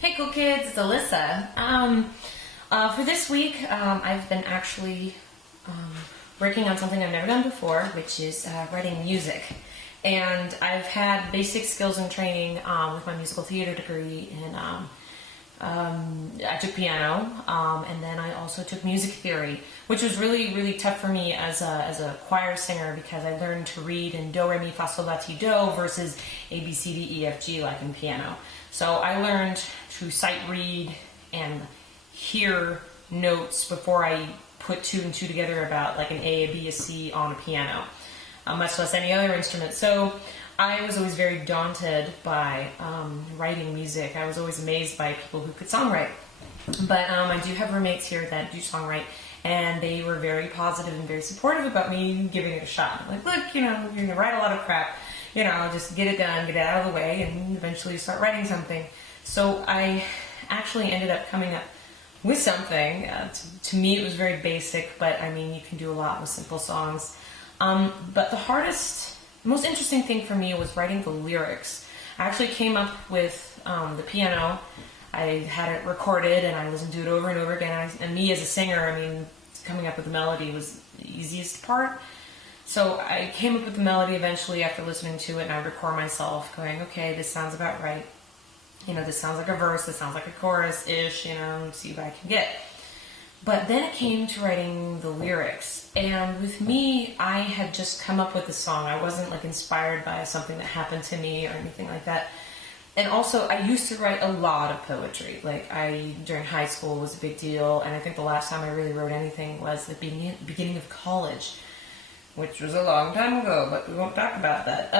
Hey, cool kids, it's Alyssa. For this week, I've been actually working on something I've never done before, which is writing music. And I've had basic skills and training with my musical theater degree, and I took piano, and then I also took music theory, which was really, really tough for me as a choir singer because I learned to read in do, re, mi, fa, sol, la, ti, do versus A, B, C, D, E, F, G like in piano. So I learned to sight read and hear notes before I put two and two together about like an A, a B, a C on a piano, much less any other instrument. So I was always very daunted by writing music. I was always amazed by people who could songwrite. But I do have roommates here that do songwrite, and they were very positive and very supportive about me giving it a shot. Like, look, you're going to write a lot of crap. Just get it done, get it out of the way, and eventually start writing something. So I actually ended up coming up with something. To me, it was very basic, but I mean, you can do a lot with simple songs. But the most interesting thing for me was writing the lyrics. I actually came up with the piano. I had it recorded, and I listened to it over and over again. And me as a singer, I mean, coming up with the melody was the easiest part. So I came up with the melody eventually after listening to it, and I record myself going, okay, this sounds about right. This sounds like a verse, this sounds like a chorus-ish, see what I can get. But then it came to writing the lyrics, and with me, I had just come up with the song. I wasn't like inspired by something that happened to me or anything like that. And also, I used to write a lot of poetry. During high school was a big deal, and I think the last time I really wrote anything was the beginning of college, which was a long time ago, but we won't talk about that.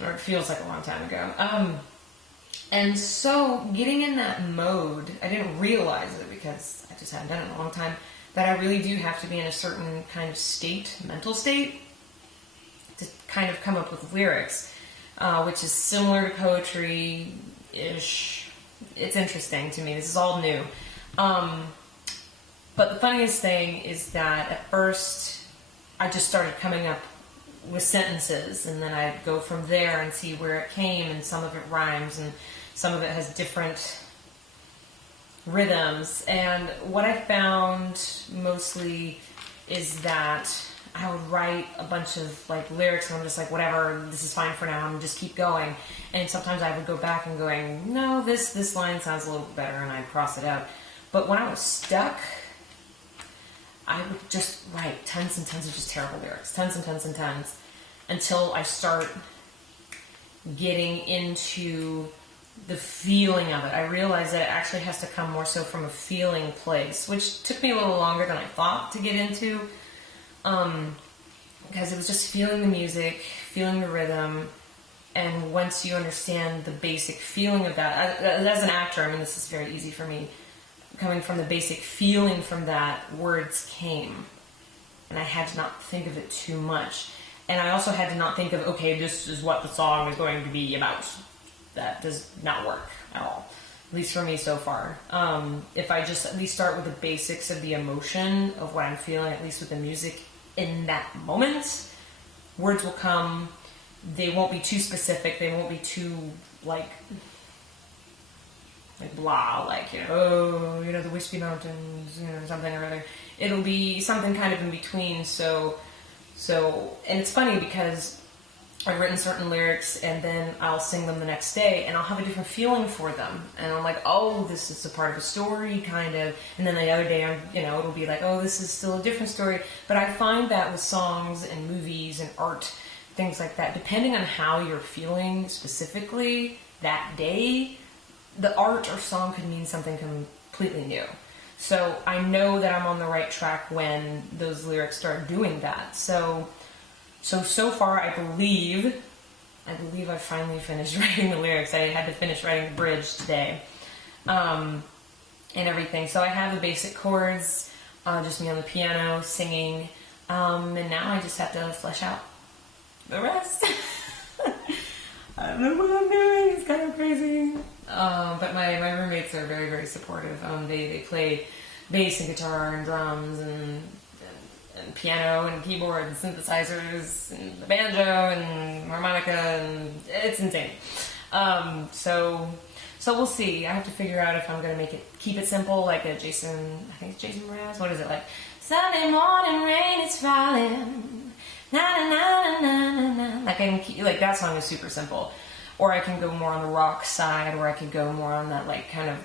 Or it feels like a long time ago. And so getting in that mode, I didn't realize it because I just hadn't done it in a long time, that I really do have to be in a certain kind of mental state, to kind of come up with lyrics, which is similar to poetry-ish. It's interesting to me. This is all new. But the funniest thing is that at first I just started coming up with sentences, and then I'd go from there and see where it came, and some of it rhymes and some of it has different rhythms. And what I found mostly is that I would write a bunch of lyrics, and I'm just like, whatever, this is fine for now, I'm just keep going. And sometimes I would go back and going, no, this line sounds a little bit better, and I'd cross it out. But when I was stuck, I would just write tons and tons of just terrible lyrics, tons and tons and tons, until I start getting into the feeling of it. I realized that it actually has to come more so from a feeling place, which took me a little longer than I thought to get into, because it was just feeling the music, feeling the rhythm, and once you understand the basic feeling of that, as an actor, I mean, this is very easy for me. Coming from the basic feeling from that, words came. And I had to not think of it too much. And I also had to not think of, okay, this is what the song is going to be about. That does not work at all. At least for me so far. If I just at least start with the basics of the what I'm feeling, at least with the music in that moment, words will come. They won't be too specific. They won't be too, blah, the Whiskey Mountains, something or other. It'll be something kind of in between, and it's funny because I've written certain lyrics and then I'll sing them the next day and I'll have a different feeling for them. And I'm like, oh, this is a part of a story, kind of. And then the other day, it'll be like, oh, this is still a different story. But I find that with songs and movies and art, things like that, depending on how you're feeling specifically that day, the art or song could mean something completely new. So I know that I'm on the right track when those lyrics start doing that. So far I believe I finally finished writing the lyrics. I had to finish writing the bridge today, and everything. So I have the basic chords, just me on the piano singing, and now I just have to flesh out the rest. I don't know what I'm doing. It's kind of crazy. But my roommates are very, very supportive. They play bass and guitar and drums and piano and keyboard and synthesizers and the banjo and harmonica, and it's insane. So we'll see. I have to figure out if I'm gonna keep it simple, like a Jason. I think it's Jason Mraz. What is it like? Sunday morning rain is falling. Na na na na na na. Like I can keep, like that song is super simple. Or I can go more on the rock side, or I could go more on that like kind of,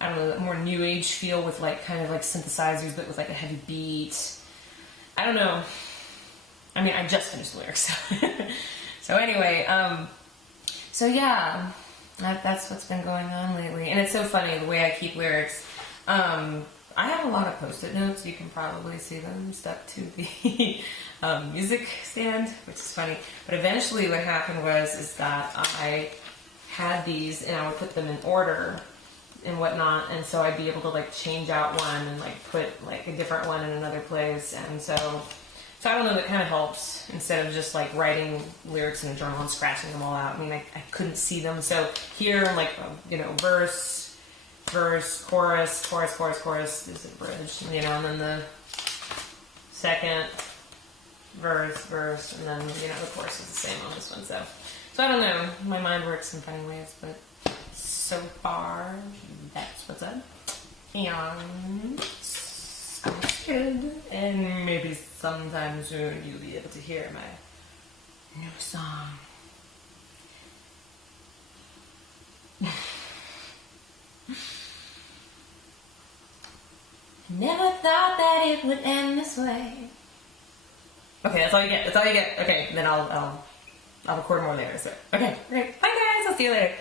I don't know, more new age feel with like kind of like synthesizers, but with like a heavy beat. I don't know. I mean, I just finished the lyrics. So anyway, so yeah, that's what's been going on lately. And it's so funny the way I keep lyrics. I have a lot of post-it notes. You can probably see them stuck to the music stand, which is funny. But eventually what happened is that I had these and I would put them in order and whatnot, and so I'd be able to like change out one and like put like a different one in another place, and so I don't know, it kind of helps instead of just like writing lyrics in a journal and scratching them all out. I mean, I couldn't see them, so here I'm like, you know, verse, chorus is a bridge, you know, and then the second verse, and then, you know, the chorus is the same on this one. So I don't know. My mind works in funny ways, but so far that's what's up. And sounds good. And maybe sometime soon you'll be able to hear my new song. Never thought that it would end this way. Okay, that's all you get. Okay, then I'll record more later. So, okay, great. Bye guys, I'll see you later.